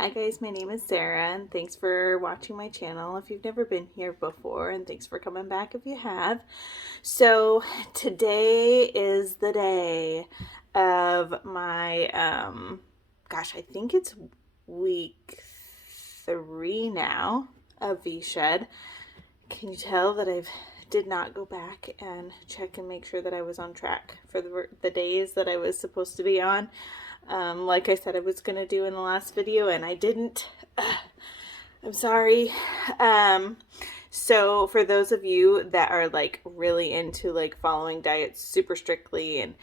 Hi guys, my name is Sarah and thanks for watching my channel if you've never been here before, and thanks for coming back if you have. So today is the day of my, I think it's week 3 now of V-Shed. Can you tell that I did not go back and check and make sure that I was on track for the days that I was supposed to be on? Like I said I was going to do in the last video, and I didn't. I'm sorry. So for those of you that are like really into like following diets super strictly and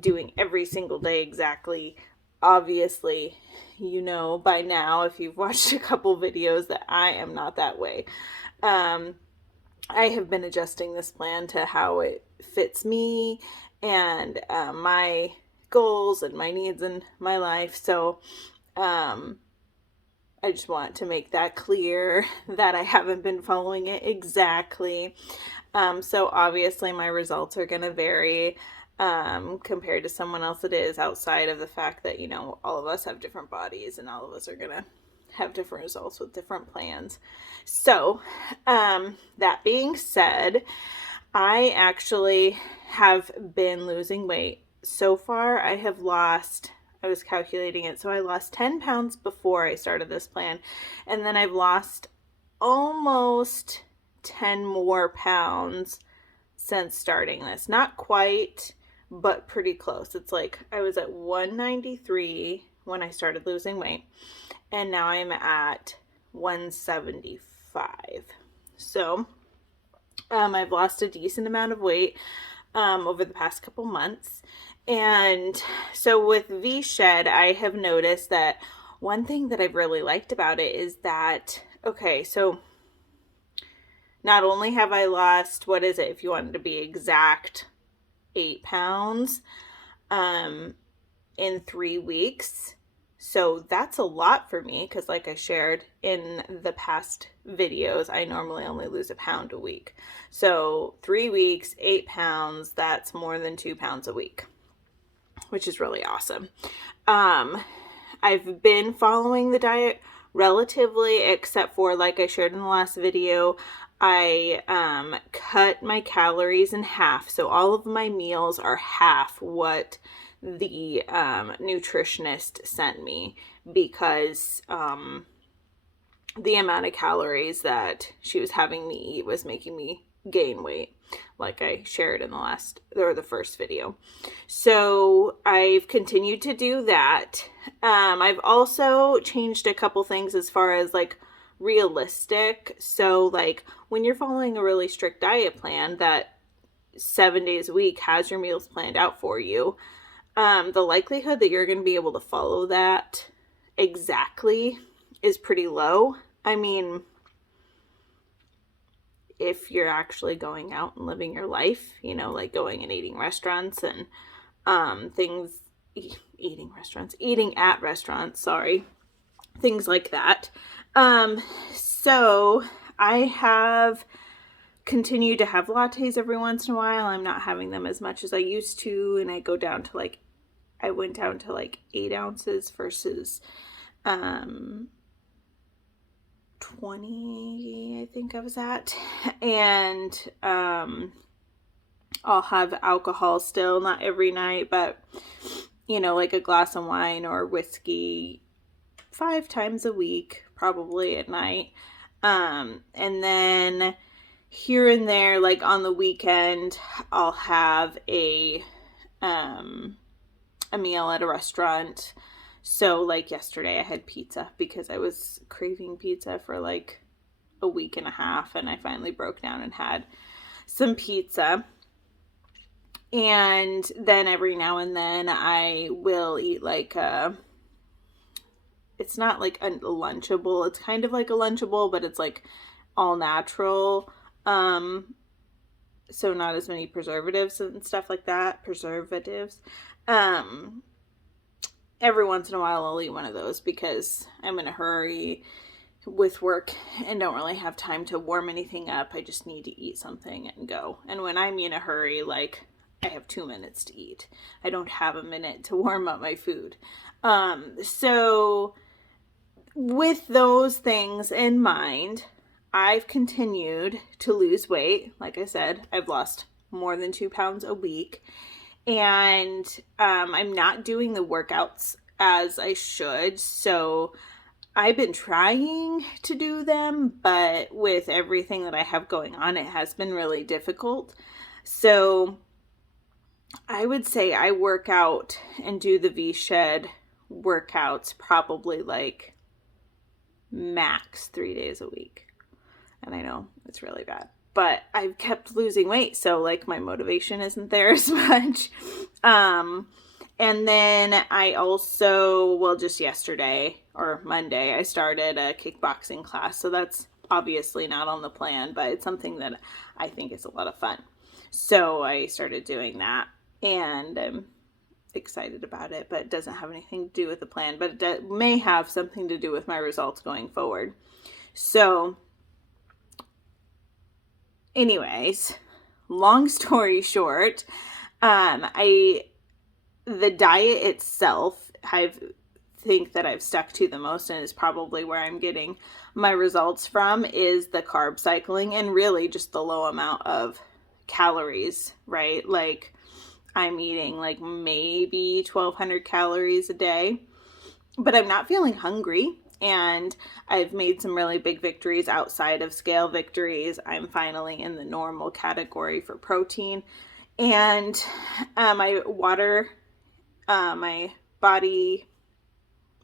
doing every single day exactly, obviously, you know by now, if you've watched a couple videos, that I am not that way. I have been adjusting this plan to how it fits me and my goals and my needs in my life. So I just want to make that clear that I haven't been following it exactly. So obviously my results are going to vary compared to someone else it is, outside of the fact that, you know, all of us have different bodies and all of us are going to have different results with different plans. So that being said, I actually have been losing weight. So far, I was calculating it, so I lost 10 pounds before I started this plan, and then I've lost almost 10 more pounds since starting this. Not quite, but pretty close. It's like I was at 193 when I started losing weight, and now I'm at 175. So I've lost a decent amount of weight over the past couple months. And so with V-Shed, I have noticed that one thing that I've really liked about it is that, okay, so not only have I lost, what is it, if you wanted to be exact, 8 pounds in 3 weeks. So that's a lot for me because, like I shared in the past videos, I normally only lose a pound a week. So 3 weeks, 8 pounds, that's more than 2 pounds a week, which is really awesome. I've been following the diet relatively, except for, like I shared in the last video, I cut my calories in half. So all of my meals are half what the nutritionist sent me, because the amount of calories that she was having me eat was making me gain weight, like I shared in the first video. So I've continued to do that. I've also changed a couple things as far as like realistic. So like when you're following a really strict diet plan that 7 days a week has your meals planned out for you, the likelihood that you're going to be able to follow that exactly is pretty low. I mean, if you're actually going out and living your life, you know, like going and eating restaurants and eating at restaurants, sorry, things like that. So I have continued to have lattes every once in a while. I'm not having them as much as I used to, and I went down to like 8 ounces versus 20, I think I was at. And I'll have alcohol still, not every night, but you know, like a glass of wine or whiskey 5 times a week, probably at night. And then here and there, like on the weekend, I'll have a meal at a restaurant. So like yesterday I had pizza because I was craving pizza for like a week and a half, and I finally broke down and had some pizza. And then every now and then I will eat like it's not like a Lunchable, it's kind of like a Lunchable, but it's like all natural. So not as many preservatives and stuff like that. Every once in a while I'll eat one of those because I'm in a hurry with work and don't really have time to warm anything up. I just need to eat something and go. And when I'm in a hurry, like I have 2 minutes to eat. I don't have a minute to warm up my food. So with those things in mind, I've continued to lose weight. Like I said, I've lost more than 2 pounds a week. And I'm not doing the workouts as I should. So I've been trying to do them, but with everything that I have going on, it has been really difficult. So I would say I work out and do the V-Shed workouts probably like max 3 days a week. And I know it's really bad, but I've kept losing weight. So like my motivation isn't there as much. And then I also, well, just yesterday or Monday, I started a kickboxing class. So that's obviously not on the plan, but it's something that I think is a lot of fun. So I started doing that, and I'm excited about it, but it doesn't have anything to do with the plan, but it may have something to do with my results going forward. So anyways, long story short, the diet itself, I think that I've stuck to the most, and is probably where I'm getting my results from, is the carb cycling, and really just the low amount of calories, right? Like I'm eating like maybe 1,200 calories a day, but I'm not feeling hungry. And I've made some really big victories outside of scale victories. I'm finally in the normal category for protein. And my body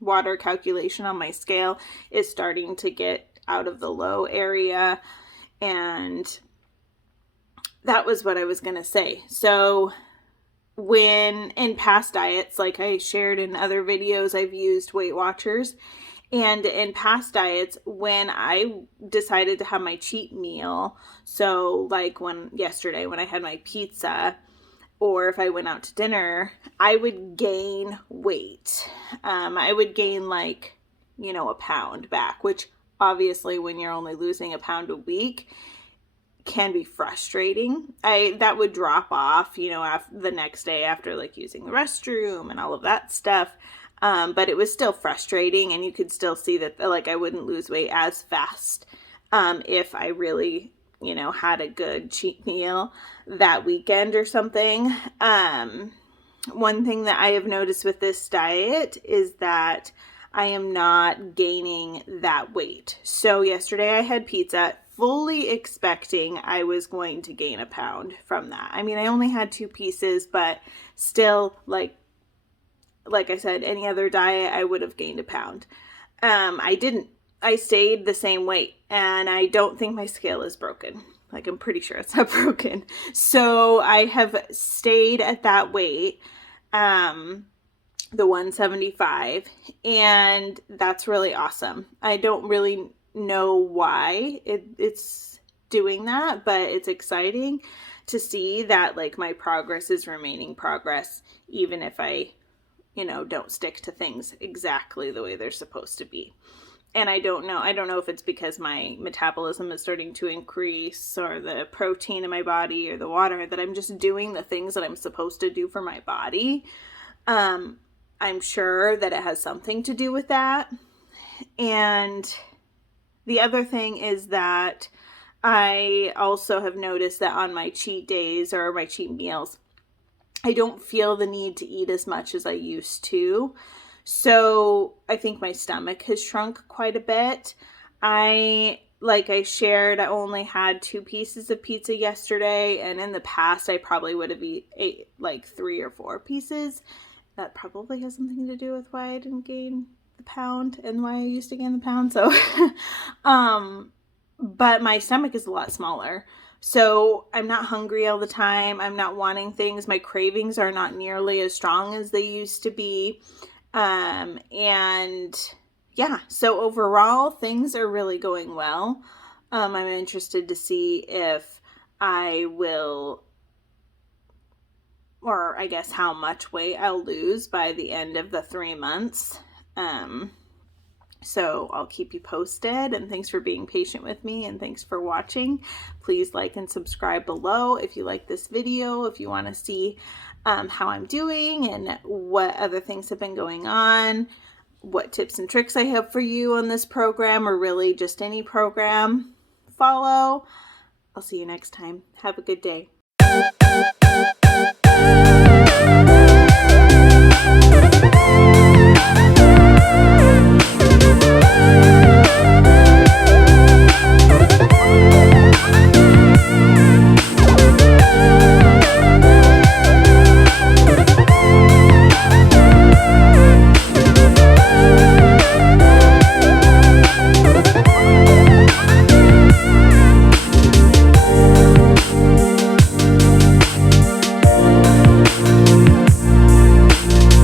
water calculation on my scale is starting to get out of the low area. And that was what I was going to say. So when in past diets, like I shared in other videos, I've used Weight Watchers. And in past diets, when I decided to have my cheat meal, so like yesterday when I had my pizza, or if I went out to dinner, I would gain weight. I would gain like, a pound back, which obviously when you're only losing a pound a week can be frustrating. That would drop off, the next day after like using the restroom and all of that stuff. But it was still frustrating, and you could still see that like I wouldn't lose weight as fast if I really, had a good cheat meal that weekend or something. One thing that I have noticed with this diet is that I am not gaining that weight. So yesterday I had pizza, fully expecting I was going to gain a pound from that. I mean, I only had 2 pieces, but still, like I said, any other diet, I would have gained a pound. I didn't. I stayed the same weight, and I don't think my scale is broken. Like, I'm pretty sure it's not broken. So I have stayed at that weight, the 175, and that's really awesome. I don't really know why it's doing that, but it's exciting to see that like my progress is remaining progress, even if I don't stick to things exactly the way they're supposed to be. And I don't know if it's because my metabolism is starting to increase, or the protein in my body, or the water, that I'm just doing the things that I'm supposed to do for my body. I'm sure that it has something to do with that. And the other thing is that I also have noticed that on my cheat days or my cheat meals, I don't feel the need to eat as much as I used to. So I think my stomach has shrunk quite a bit. Like I shared, I only had 2 pieces of pizza yesterday, and in the past I probably would have ate like 3 or 4 pieces. That probably has something to do with why I didn't gain the pound and why I used to gain the pound. So, but my stomach is a lot smaller. So I'm not hungry all the time. I'm not wanting things. My cravings are not nearly as strong as they used to be. And yeah, so overall things are really going well. I'm interested to see if I will, or I guess how much weight I'll lose by the end of the 3 months. So I'll keep you posted, and thanks for being patient with me, and thanks for watching. Please like and subscribe below if you like this video, if you want to see how I'm doing and what other things have been going on. what tips and tricks I have for you on this program, or really just any program, follow. I'll see you next time. Have a good day.